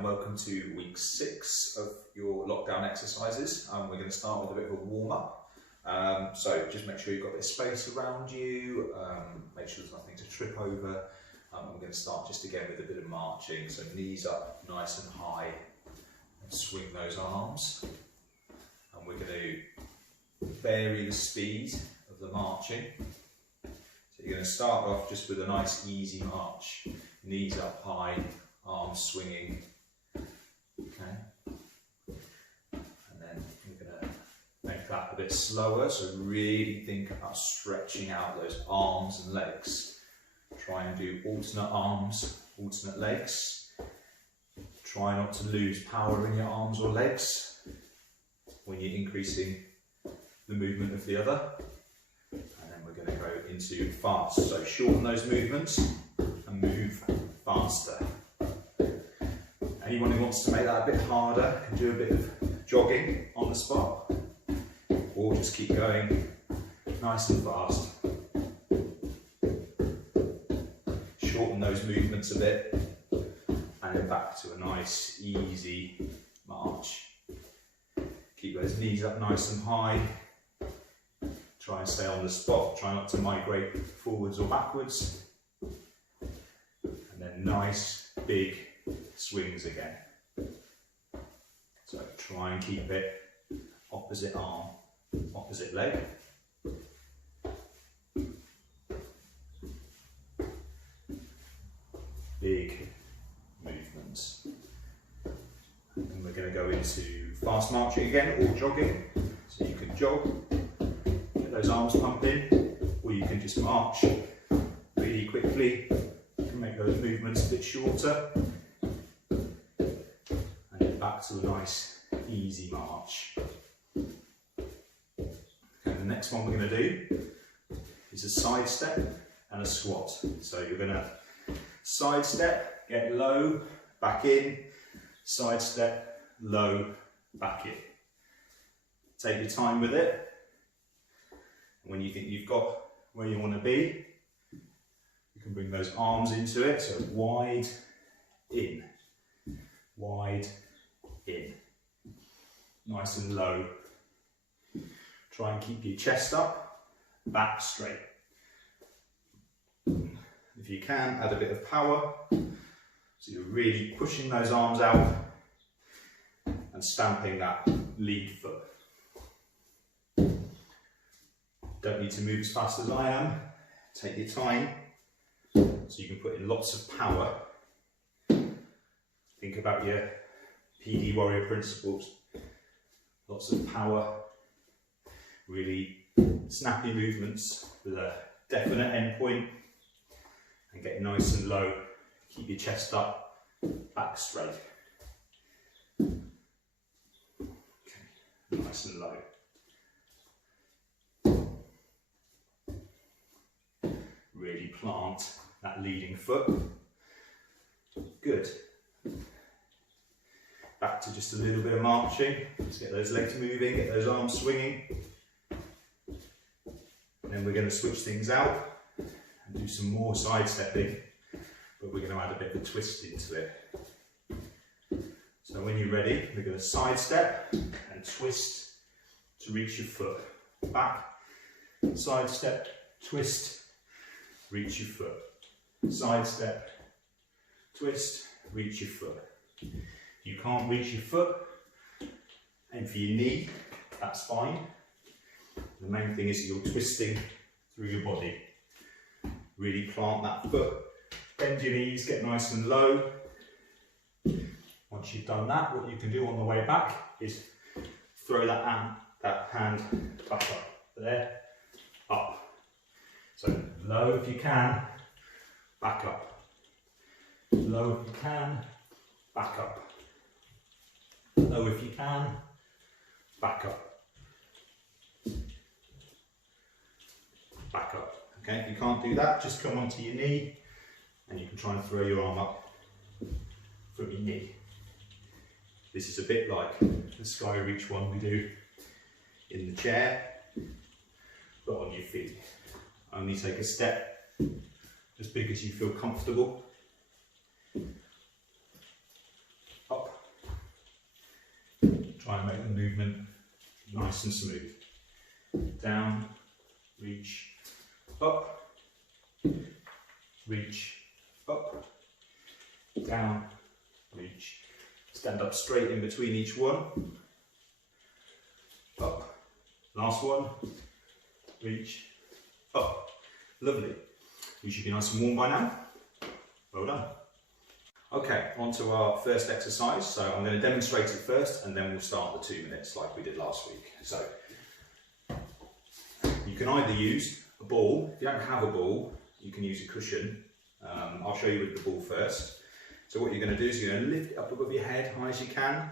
and welcome to week 6 of your lockdown exercises. We're going to start with a bit of a warm-up. So just make sure you've got a bit of space around you, make sure there's nothing to trip over. We're going to start just again with a bit of marching, so knees up nice and high and swing those arms. And we're going to vary the speed of the marching. So you're going to start off just with a nice easy march, knees up high, arms swinging, okay, and then we're going to make that a bit slower, so really think about stretching out those arms and legs. Try and do alternate arms, alternate legs. Try not to lose power in your arms or legs when you're increasing the movement of the other. And then we're going to go into fast, so shorten those movements and move faster. Anyone who wants to make that a bit harder can do a bit of jogging on the spot, or just keep going nice and fast. Shorten those movements a bit, and then back to a nice, easy march. Keep those knees up nice and high. Try and stay on the spot, try not to migrate forwards or backwards. And then nice, big swings again. So try and keep it opposite arm, opposite leg. Big movements. And then we're going to go into fast marching again, or jogging. So you can jog, get those arms pumping, or you can just march really quickly. You can make those movements a bit shorter. Back to a nice, easy march. And the next one we're going to do is a side step and a squat. So you're going to side step, get low, back in, side step, low, back in. Take your time with it. When you think you've got where you want to be, you can bring those arms into it, so wide, in, wide, in, nice and low. Try and keep your chest up, back straight. If you can, add a bit of power, so you're really pushing those arms out and stamping that lead foot. Don't need to move as fast as I am. Take your time, so you can put in lots of power. Think about your PD warrior principles. Lots of power, really snappy movements with a definite end point, and get nice and low. Keep your chest up, back straight. Okay, nice and low. Really plant that leading foot. Good. Back to just a little bit of marching. Just get those legs moving, get those arms swinging. And then we're going to switch things out and do some more side stepping, but we're going to add a bit of a twist into it. So when you're ready, we're going to side step and twist to reach your foot. Back, side step, twist, reach your foot. Side step, twist, reach your foot. If you can't reach your foot, aim for your knee, that's fine. The main thing is you're twisting through your body. Really plant that foot, bend your knees, get nice and low. Once you've done that, what you can do on the way back is throw that hand back up. There, up. So low if you can, back up. Low if you can, back up. Low if you can, back up. Back up. Okay, if you can't do that, just come onto your knee and you can try and throw your arm up from your knee. This is a bit like the sky reach one we do in the chair, but on your feet. Only take a step as big as you feel comfortable. Up try and make the movement nice and smooth. Down, reach, up, reach, up, down, reach. Stand up straight in between each one. Up. Last one. Reach, up. Lovely. You should be nice and warm by now. Well done. Okay, on to our first exercise. So I'm going to demonstrate it first and then we'll start the 2 minutes like we did last week. So you can either use a ball. If you don't have a ball, you can use a cushion. I'll show you with the ball first. So what you're going to do is you're going to lift it up above your head high as you can,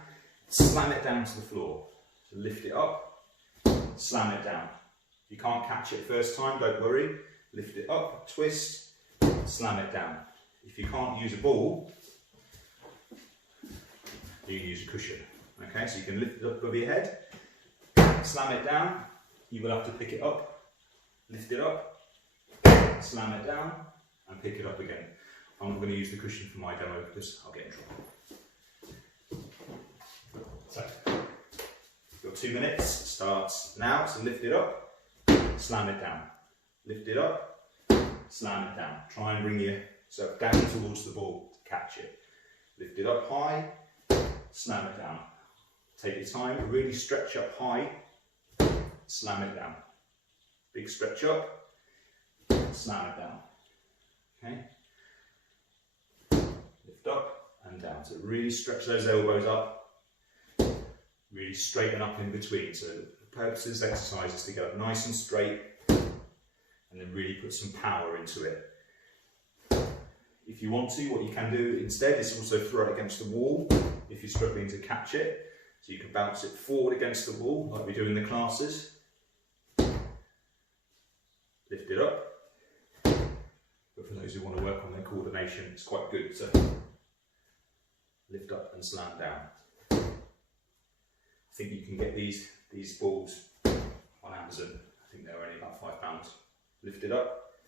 slam it down to the floor. So lift it up, slam it down. If you can't catch it first time, don't worry. Lift it up, twist, slam it down. If you can't use a ball, you can use a cushion. Okay, so you can lift it up above your head, slam it down. You will have to pick it up, lift it up, slam it down, and pick it up again. I'm not going to use the cushion for my demo because I'll get in trouble. So, your 2 minutes starts now. So lift it up, slam it down. Lift it up, slam it down. Try and bring yourself down towards the ball to catch it. Lift it up high, slam it down. Take your time, really stretch up high, slam it down. Big stretch up, slam it down. Okay? Lift up and down. So really stretch those elbows up, really straighten up in between. So the purpose of this exercise is to get up nice and straight and then really put some power into it. If you want to, what you can do instead is also throw it against the wall if you're struggling to catch it. So you can bounce it forward against the wall like we do in the classes. Lift it up. But for those who want to work on their coordination, it's quite good to lift up and slam down. I think you can get these balls on Amazon. I think they're only about £5. Lift it up,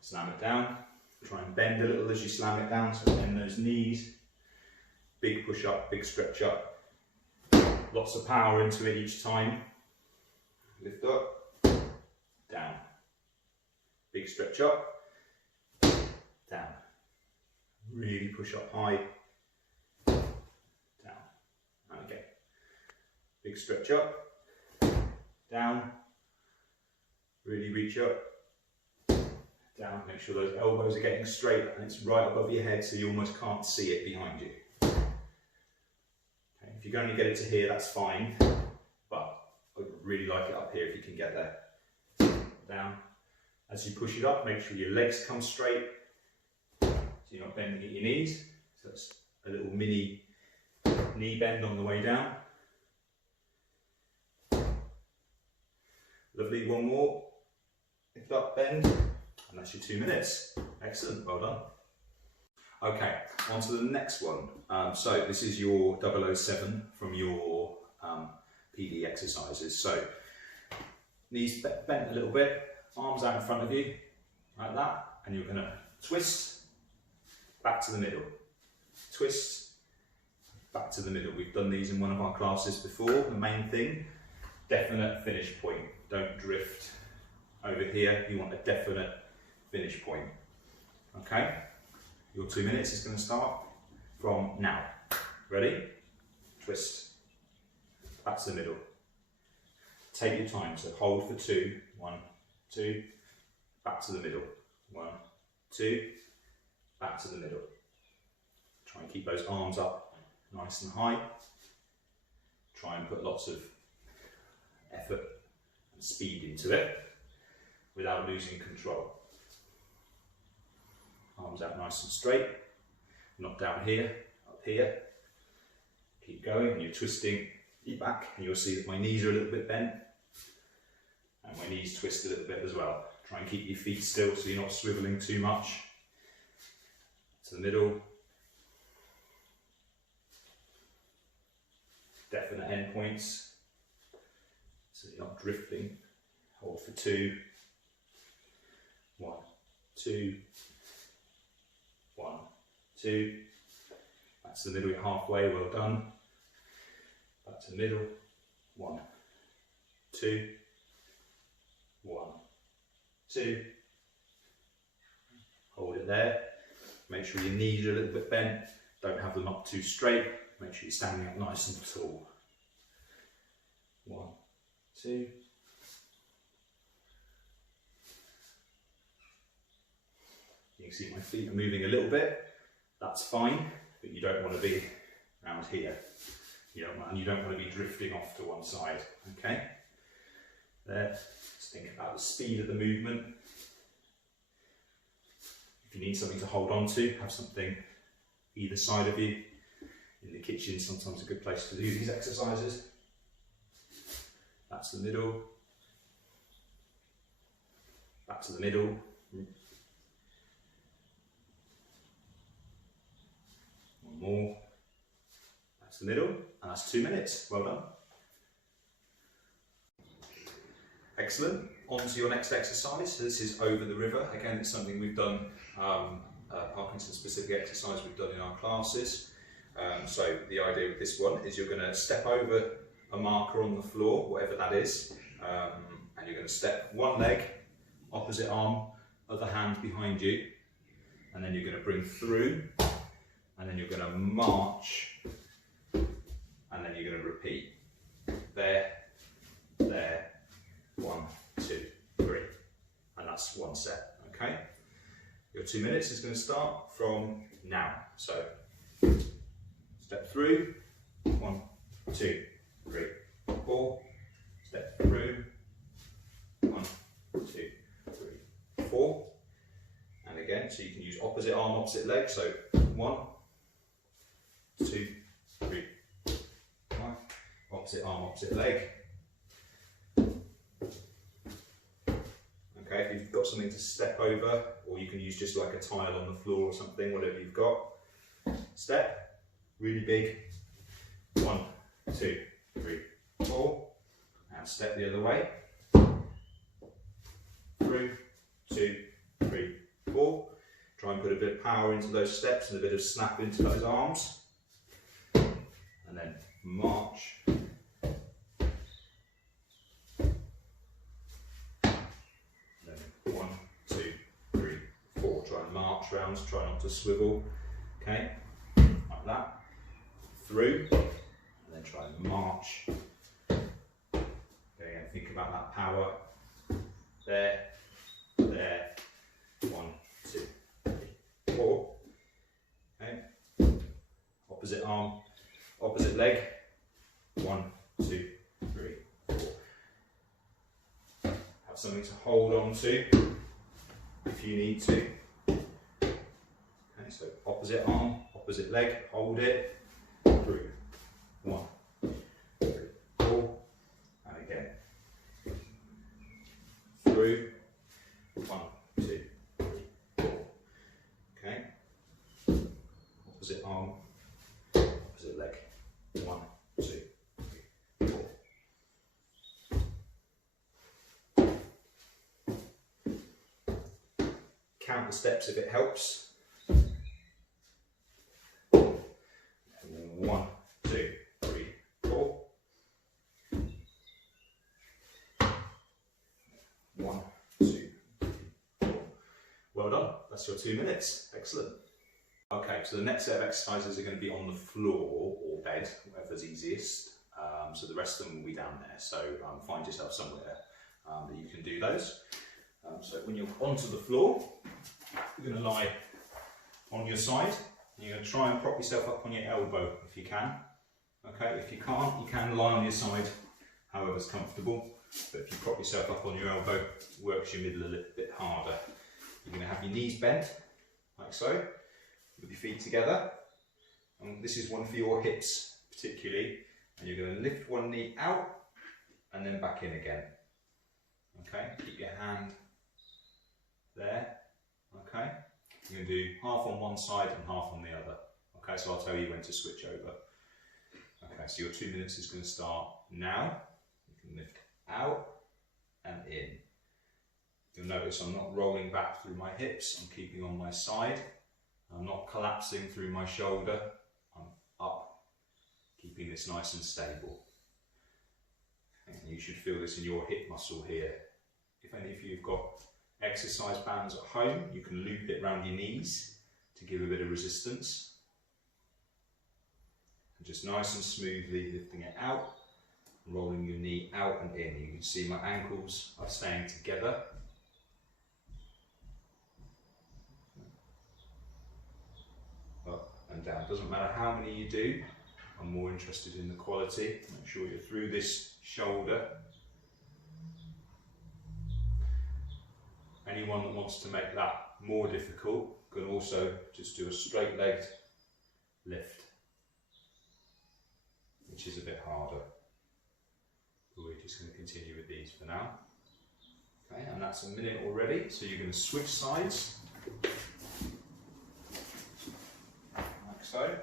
slam it down. Try and bend a little as you slam it down, so bend those knees. Big push up, big stretch up. Lots of power into it each time. Lift up, down. Big stretch up, down. Really push up high, down. And again. Big stretch up, down. Really reach up, down. Make sure those elbows are getting straight and it's right above your head so you almost can't see it behind you. Okay, if you can only get it to here, that's fine, but I would really like it up here if you can get there. Down. As you push it up, make sure your legs come straight so you're not bending at your knees. So that's a little mini knee bend on the way down. Lovely, one more. Lift up, bend, and that's your 2 minutes. Excellent, well done. Okay, on to the next one. So this is your 007 from your PD exercises. So knees bent a little bit, arms out in front of you, like that, and you're going to twist, back to the middle. Twist, back to the middle. We've done these in one of our classes before. The main thing, definite finish point. Don't drift. Over here, you want a definite finish point. Okay? Your 2 minutes is going to start from now. Ready? Twist. Back to the middle. Take your time, so hold for 2. 1, 2. Back to the middle. 1, 2. Back to the middle. Try and keep those arms up nice and high. Try and put lots of effort and speed into it without losing control. Arms out nice and straight, not down here, up here. Keep going, and you're twisting your back, and you'll see that my knees are a little bit bent, and my knees twist a little bit as well. Try and keep your feet still so you're not swiveling too much. To the middle. Definite end points, so you're not drifting. Hold for 2. 1, 2, 1, 2. Back to the middle, you're halfway, well done. back to the middle, 1, 2, 1, 2, hold it there, make sure your knees are a little bit bent, don't have them up too straight, make sure you're standing up nice and tall. 1, 2, you can see my feet are moving a little bit, that's fine, but you don't want to be around here. And you don't want to be drifting off to one side, okay? There, just think about the speed of the movement. If you need something to hold on to, have something either side of you. In the kitchen, sometimes a good place to do these exercises. That's the middle. Back to the middle. One more. That's the middle, and that's 2 minutes. Well done. Excellent. On to your next exercise. So this is over the river. Again, it's something we've done, Parkinson's specific exercise we've done in our classes. So the idea with this one is you're going to step over a marker on the floor, whatever that is, and you're going to step one leg, opposite arm, other hand behind you, and then you're going to bring through, and then you're going to march, and then you're going to repeat. There, there, 1, 2, 3, and that's one set, okay? Your 2 minutes is going to start from now. So, step through, 1, 2, 3, 4, step through, 1, 2, 3, 4, and again, so you can use opposite arm, opposite leg, so 1, 2, 3, 1, opposite arm, opposite leg. Okay, if you've got something to step over, or you can use just like a tile on the floor or something, whatever you've got. Step, really big, 1, 2, 3, 4, and step the other way. Through, 2, 3, 4. Try and put a bit of power into those steps and a bit of snap into those arms. And then march. And then 1, 2, 3, 4. Try and march round, try not to swivel. Okay, like that. Through, and then try and march. Again, think about that power. There, there, 1, 2, 3, 4. Okay, opposite arm, opposite leg, 1, 2, 3, 4. Have something to hold on to if you need to. Okay, so opposite arm, opposite leg, hold it, through, 1, 2, 3, 4, and again, through, 1, 2, 3, 4, okay, opposite arm, opposite leg, 1, 2, 3, 4. Count the steps if it helps. 1, 2, 3, 4. 1, 2, 3, 4. Well done. That's your 2 minutes. Excellent. Okay, so the next set of exercises are going to be on the floor or bed, whatever's easiest. So the rest of them will be down there. So find yourself somewhere that you can do those. So when you're onto the floor, you're going to lie on your side. You're going to try and prop yourself up on your elbow if you can. Okay, if you can't, you can lie on your side, however's comfortable. But if you prop yourself up on your elbow, it works your middle a little bit harder. You're going to have your knees bent, like so, with your feet together. And this is one for your hips, particularly. And you're going to lift one knee out, and then back in again. Okay, keep your hand there. Okay. You're going to do half on one side and half on the other. Okay, so I'll tell you when to switch over. Okay, so your 2 minutes is going to start now. You can lift out and in. You'll notice I'm not rolling back through my hips, I'm keeping on my side. I'm not collapsing through my shoulder, I'm up, keeping this this nice and stable. And you should feel this in your hip muscle here. If any of you have got exercise bands at home, you can loop it around your knees to give a bit of resistance. And just nice and smoothly lifting it out, rolling your knee out and in. You can see my ankles are staying together. Up and down. Doesn't matter how many you do, I'm more interested in the quality. Make sure you're through this shoulder. Anyone that wants to make that more difficult can also just do a straight legged lift, which is a bit harder. But we're just going to continue with these for now. Okay, and that's a minute already, so you're going to switch sides. Like so.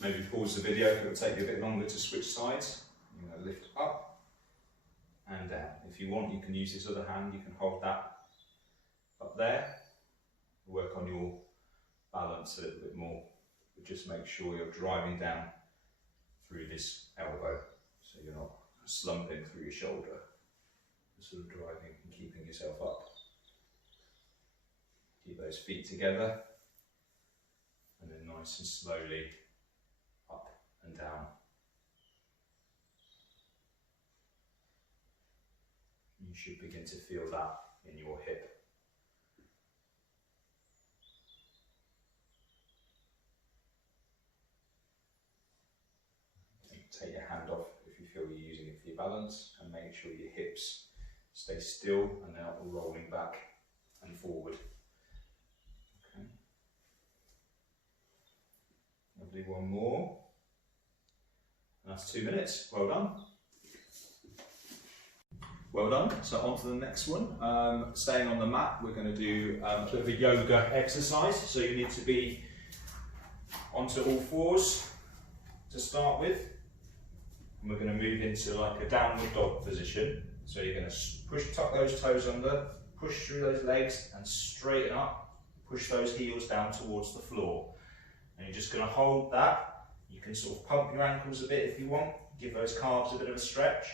Maybe pause the video if it will take you a bit longer to switch sides. You're going to lift up and down. If you want, you can use this other hand, you can hold that up there. Work on your balance a little bit more, but just make sure you're driving down through this elbow, so you're not slumping through your shoulder. Just sort of driving and keeping yourself up. Keep those feet together, and then nice and slowly up and down. You should begin to feel that in your hip. Take your hand off if you feel you're using it for your balance, and make sure your hips stay still and they're not rolling back and forward. Okay. Lovely, one more. And that's 2 minutes. Well done. Well done. So on to the next one. Staying on the mat, we're going to do a bit of a yoga exercise. So you need to be onto all fours to start with. And we're going to move into like a downward dog position. So you're going to tuck those toes under, push through those legs and straighten up, push those heels down towards the floor. And you're just going to hold that. You can sort of pump your ankles a bit if you want, give those calves a bit of a stretch.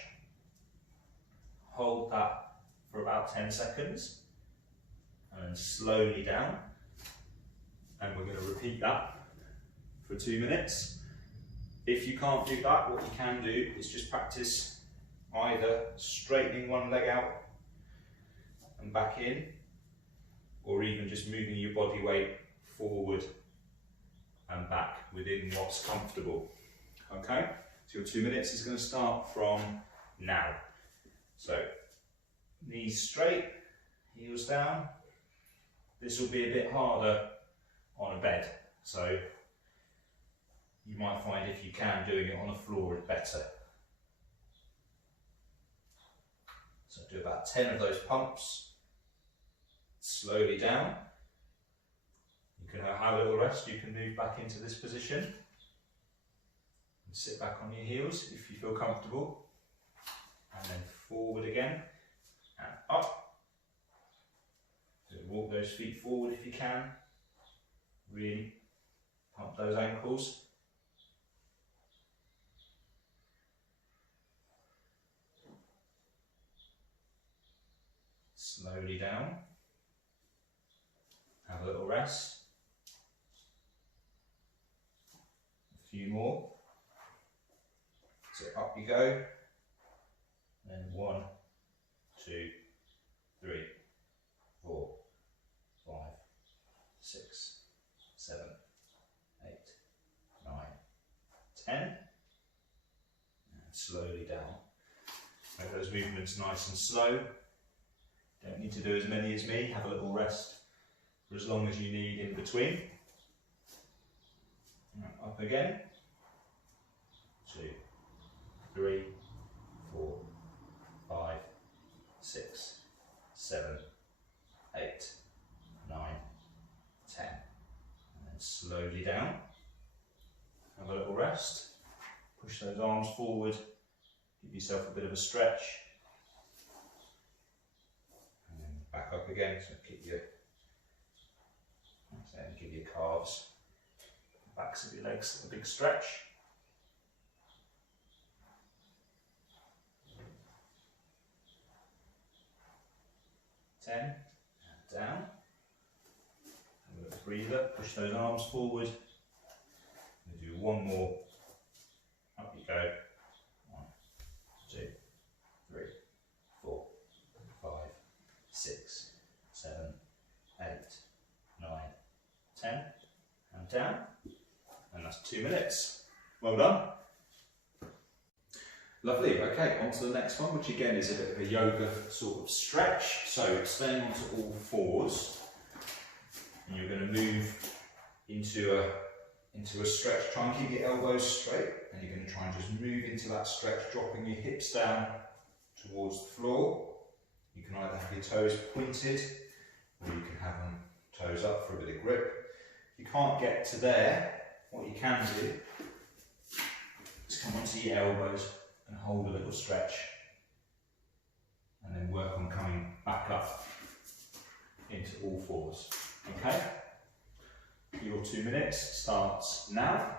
Hold that for about 10 seconds and then slowly down. And we're going to repeat that for 2 minutes. If you can't do that, what you can do is just practice either straightening one leg out and back in, or even just moving your body weight forward and back within what's comfortable. Okay, so your 2 minutes is going to start from now. So knees straight, heels down. This will be a bit harder on a bed, so you might find if you can, doing it on the floor is better. So do about 10 of those pumps, slowly down. You can have a little rest, you can move back into this position and sit back on your heels if you feel comfortable, and then forward again and up. So walk those feet forward if you can, really pump those ankles. Slowly down, have a little rest, a few more, so up you go, and then 1, 2, 3, 4, 5, 6, 7, 8, 9, 10, and slowly down. Make those movements nice and slow. Don't need to do as many as me, have a little rest for as long as you need in between. Right, up again. 2, 3, 4, 5, 6, 7, 8, 9, 10. And then slowly down. Have a little rest. Push those arms forward. Give yourself a bit of a stretch. Back up again, so give your calves, backs of your legs a big stretch. 10, and down. And with a breather, push those arms forward. And do one more. Up you go. 1, 2, 3, 4, 5, 6, 7, 8, 9, 10, and down. And that's 2 minutes. Well done. Lovely, okay, on to the next one, which again is a bit of a yoga sort of stretch. So staying onto all fours, and you're going to move into a stretch. Try and keep your elbows straight, and you're going to try and just move into that stretch, dropping your hips down towards the floor. You can either have your toes pointed, or you can have them toes up for a bit of grip. If you can't get to there, what you can do is come onto your elbows and hold a little stretch, and then work on coming back up into all fours. Okay? Your 2 minutes starts now.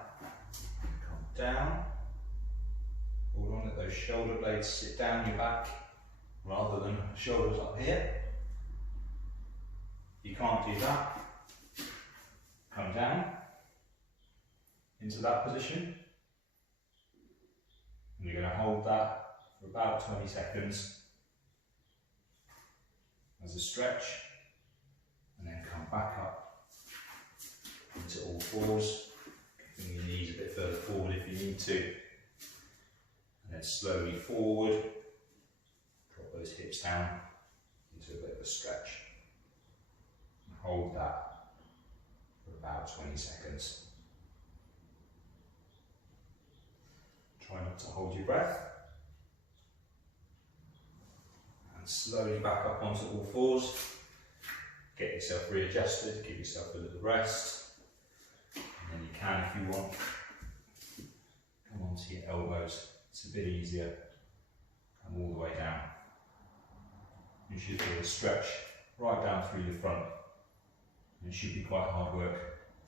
Come down. Hold on, let those shoulder blades sit down your back rather than shoulders up here. You can't do that. Come down into that position. And you're going to hold that for about 20 seconds as a stretch, and then come back up into all fours, keeping your knees a bit further forward if you need to, and then slowly forward, drop those hips down into a bit of a stretch, and hold that for about 20 seconds. Try not to hold your breath. And slowly back up onto all fours. Get yourself readjusted, give yourself a little rest. And then you can, if you want, come onto your elbows. It's a bit easier. Come all the way down. You should feel a stretch right down through the front. And it should be quite hard work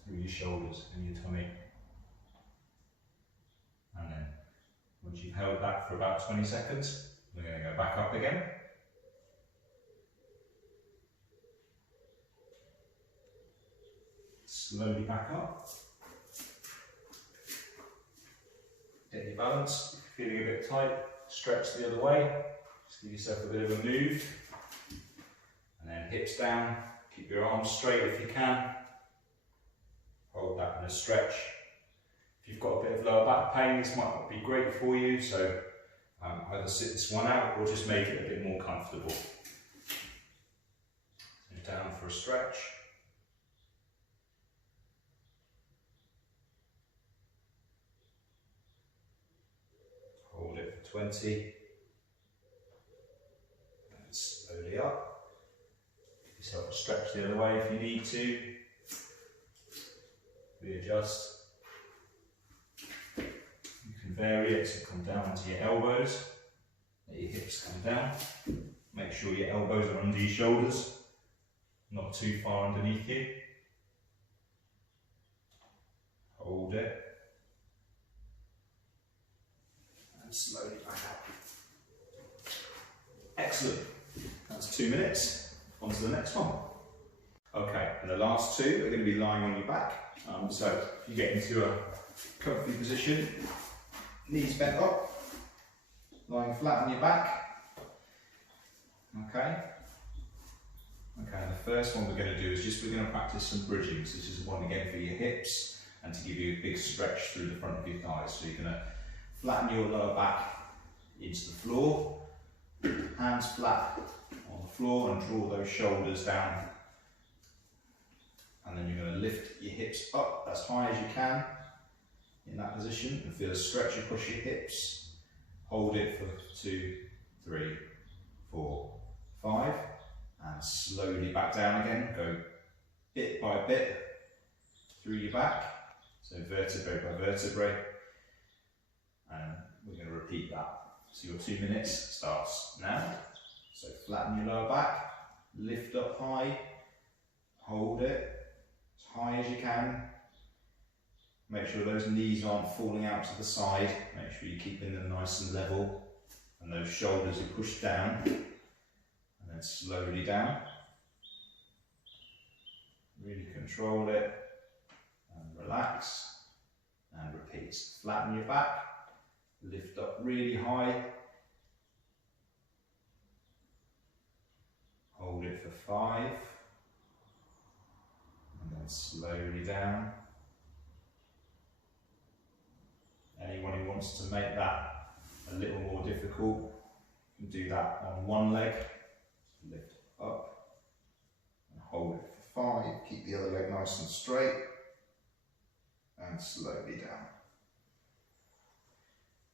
through your shoulders and your tummy. And then once you've held that for about 20 seconds, we're going to go back up again. Slowly back up. Get your balance. If you're feeling a bit tight, stretch the other way. Just give yourself a bit of a move. And then hips down. Keep your arms straight if you can. Hold that in a stretch. If you've got a bit of lower back pain, this might not be great for you, so either sit this one out or just make it a bit more comfortable. And down for a stretch. Hold it for 20. And slowly up. Give yourself a stretch the other way if you need to. Readjust. Vary it, so come down onto your elbows, let your hips come down, make sure your elbows are under your shoulders, not too far underneath you. Hold it, and slowly back up. Excellent, that's 2 minutes, on to the next one. Okay, and the last two are going to be lying on your back, so if you get into a comfy position, knees bent up, lying flat on your back. Okay. Okay, the first one we're going to do is we're going to practice some bridging. So this is one again for your hips and to give you a big stretch through the front of your thighs. So you're going to flatten your lower back into the floor, hands flat on the floor, and draw those shoulders down. And then you're going to lift your hips up as high as you can in that position and feel a stretch across your hips. Hold it for 2, 3, 4, 5, and slowly back down again. Go bit by bit through your back, so vertebrae by vertebrae, and we're going to repeat that. So your 2 minutes starts now. So flatten your lower back, lift up high, hold it as high as you can. Make sure those knees aren't falling out to the side. Make sure you're keeping them nice and level, and those shoulders are pushed down, and then slowly down. Really control it and relax and repeat. Flatten your back, lift up really high, hold it for 5, and then slowly down. Anyone who wants to make that a little more difficult can do that on one leg. Lift up and hold it for 5. Keep the other leg nice and straight and slowly down.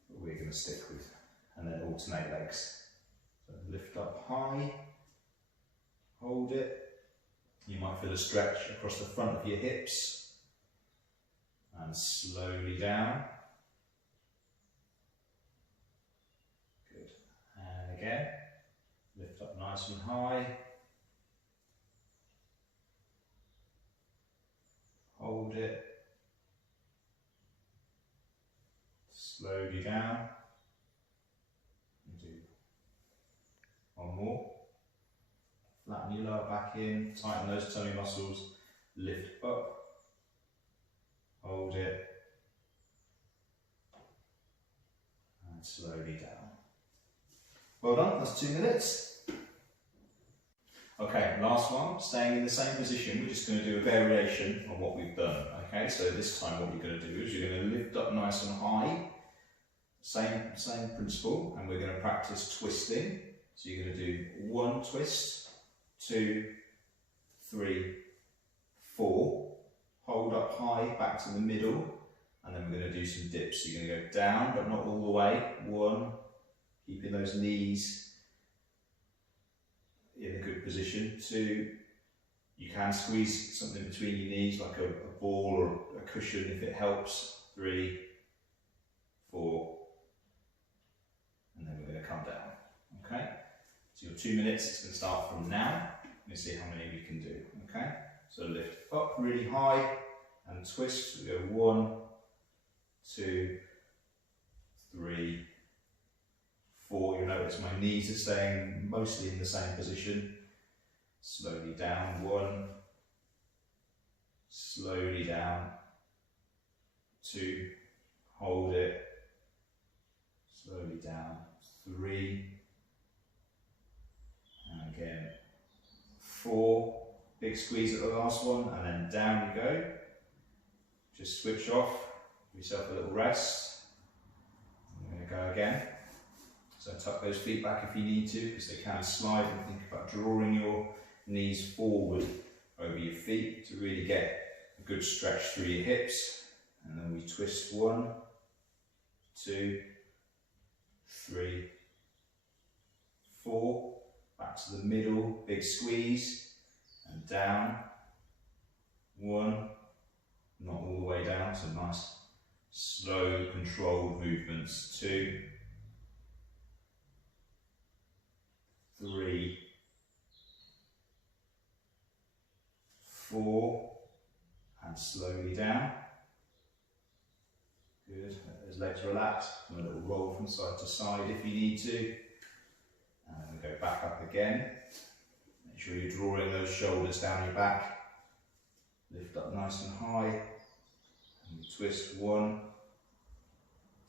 But we're going to stick with, and then alternate legs. So lift up high, hold it. You might feel a stretch across the front of your hips and slowly down. Good. And again, lift up nice and high. Hold it. Slowly down. And do one more. Flatten your lower back in, tighten those tummy muscles, lift up, hold it, and slowly down. Well done, that's 2 minutes. Okay, last one, staying in the same position, we're just going to do a variation on what we've done. Okay, so this time what you're going to do is you're going to lift up nice and high, same principle, and we're going to practice twisting. So you're going to do 1 twist, 2, 3, 4, hold up high, back to the middle, and then we're going to do some dips. So you're going to go down, but not all the way. 1, keeping those knees in a good position. 2, you can squeeze something between your knees, like a ball or a cushion if it helps. 3, 4, and then we're going to come down. Okay? So your 2 minutes is going to start from now. Let's see how many we can do. Okay? So lift up really high and twist. We go 1, 2, 3, 4. You'll notice my knees are staying mostly in the same position. Slowly down. 1. Slowly down. 2. Hold it. Slowly down. 3. And again, 4, big squeeze at the last one, and then down you go. Just switch off, give yourself a little rest. I'm going to go again. So tuck those feet back if you need to, because they can slide, and think about drawing your knees forward over your feet to really get a good stretch through your hips. And then we twist 1, 2, 3, 4. Back to the middle, big squeeze, and down. 1, not all the way down, so nice, slow, controlled movements. 2, 3, 4, and slowly down. Good, let those legs relax, and a little roll from side to side if you need to. And then we go back up again. Make sure you're drawing those shoulders down your back. Lift up nice and high. And we twist 1,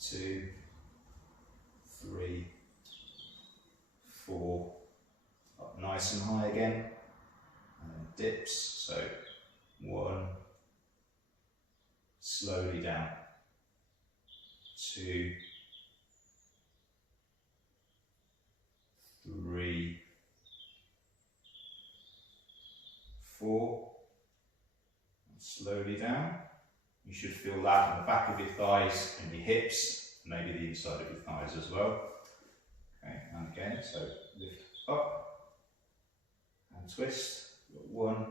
2, 3, 4. Up nice and high again. And then dips. So 1. Slowly down. 2. 3, 4, and slowly down. You should feel that on the back of your thighs and your hips, maybe the inside of your thighs as well. Okay, and again, so lift up and twist. 1,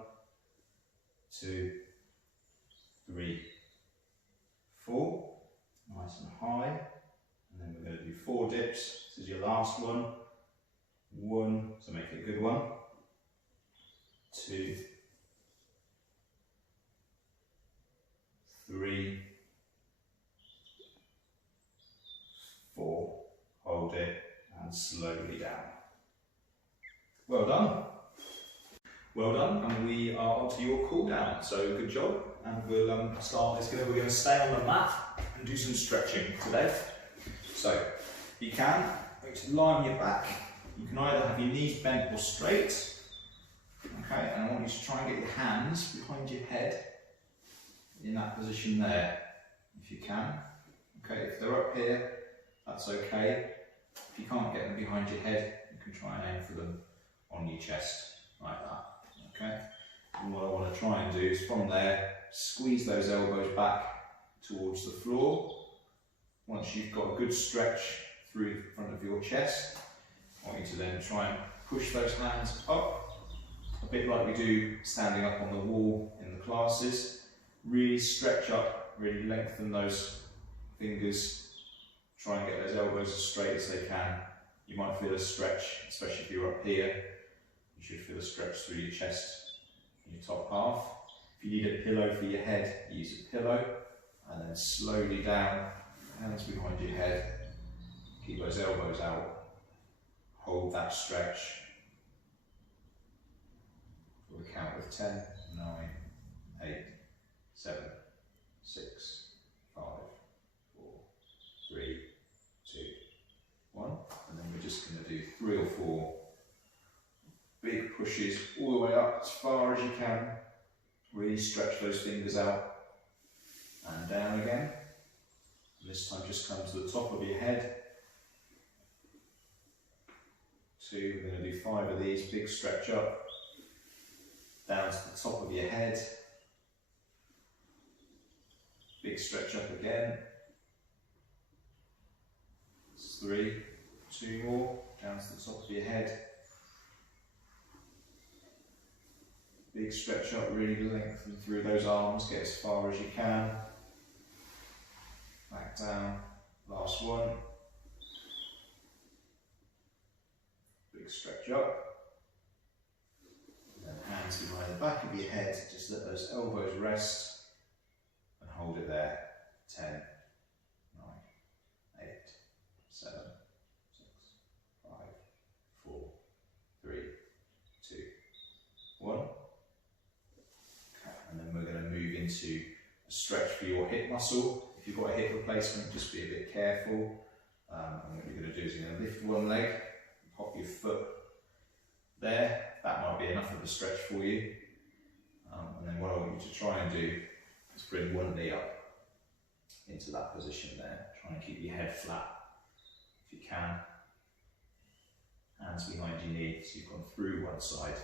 2, 3, 4, nice and high. And then we're going to do 4 dips. This is your last one. 1, so make it a good one. 2, 3, 4, hold it, and slowly down. Well done. Well done, and we are on to your cool down. So good job, and we'll start this. We're going to stay on the mat and do some stretching today. So you can lie on your back. You can either have your knees bent or straight. Okay, and I want you to try and get your hands behind your head in that position there, if you can. Okay, if they're up here, that's okay. If you can't get them behind your head, you can try and aim for them on your chest, like that. Okay, and what I want to try and do is from there, squeeze those elbows back towards the floor. Once you've got a good stretch through the front of your chest, I want you to then try and push those hands up, a bit like we do standing up on the wall in the classes. Really stretch up, really lengthen those fingers, try and get those elbows as straight as they can. You might feel a stretch, especially if you're up here. You should feel a stretch through your chest and your top half. If you need a pillow for your head, use a pillow, and then slowly down, hands behind your head, keep those elbows out, hold that stretch. We'll count with 10, 9, 8, 7, 6, 5, 4, 3, 2, 1, and then we're just going to do 3 or 4 big pushes all the way up as far as you can. Really stretch those fingers out and down again. And this time just come to the top of your head. 2, we're going to do 5 of these, big stretch up, down to the top of your head. Big stretch up again. 3, 2 more, down to the top of your head. Big stretch up, really lengthen through those arms, get as far as you can. Back down, last one. Big stretch up. And then hands behind the back of your head, just let those elbows rest and hold it there. 10, 9, 8, 7, 6, 5, 4, 3, 2, 1. And then we're going to move into a stretch for your hip muscle. If you've got a hip replacement, just be a bit careful. And what you're going to do is you're going to lift one leg, pop your foot there. That might be enough of a stretch for you. And then what I want you to try and do is bring one knee up into that position there. Try and keep your head flat if you can. Hands behind your knee, so you've gone through one side,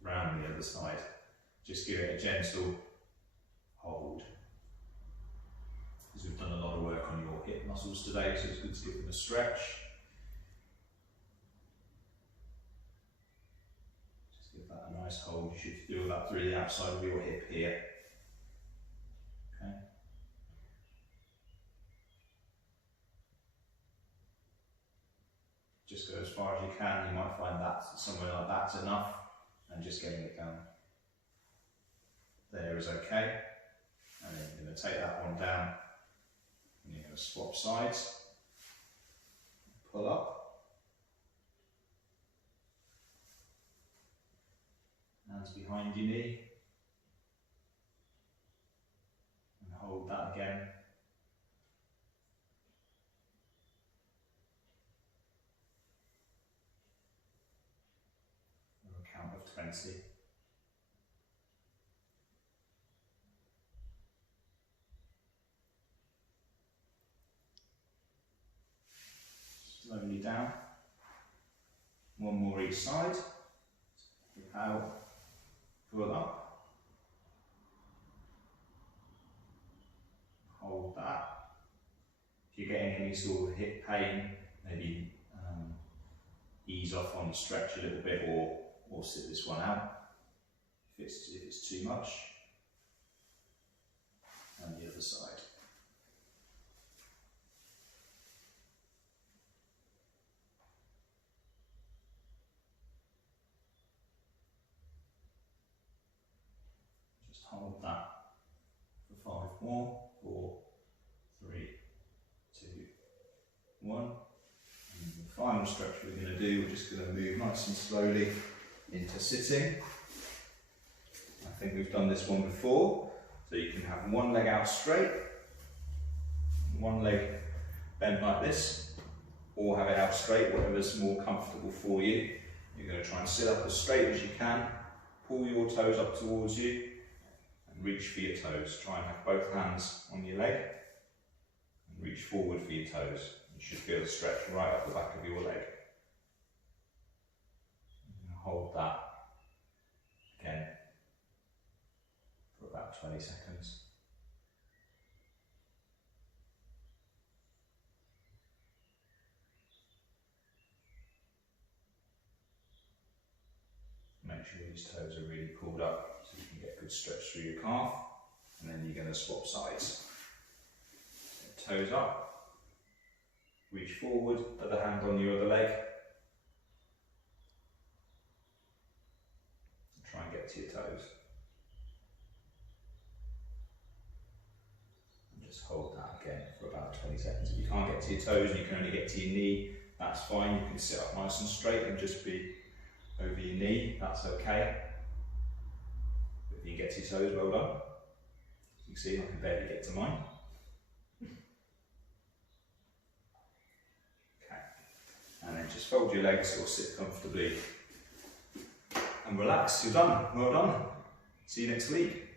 round the other side. Just give it a gentle hold. Because we've done a lot of work on your hip muscles today, so it's good to give them a stretch. Just give that a nice hold. You should feel that through the outside of your hip here. Okay. Just go as far as you can. You might find that somewhere like that's enough, and just getting it down there is okay. And then you're going to take that one down and you're going to swap sides, pull up, hands behind your knee, and hold that again. On a count of 20. Slowly down. One more each side. Hip out, pull up. Hold that. If you're getting any sort of hip pain, maybe ease off on the stretch a little bit, or sit this one out if it's too much. And the other side. Hold that for 5 more. 4, 3, 2, 1. And the final stretch we're going to do, we're just going to move nice and slowly into sitting. I think we've done this one before. So you can have one leg out straight, one leg bent like this, or have it out straight, whatever's more comfortable for you. You're going to try and sit up as straight as you can, pull your toes up towards you, and reach for your toes. Try and have both hands on your leg, and reach forward for your toes. You should feel a stretch right up the back of your leg. Hold that again for about 20 seconds. Make sure these toes are really pulled up so you can get a good stretch through your calf, and then you're going to swap sides. So toes up, reach forward, other hand on your other leg. Try and get to your toes. And just hold that again for about 20 seconds. If you can't get to your toes and you can only get to your knee, that's fine. You can sit up nice and straight and just be over your knee, that's okay. If you can get to your toes, well done. As you can see, I can barely get to mine. Okay. And then just fold your legs or sit comfortably and relax. You're done. Well done. See you next week.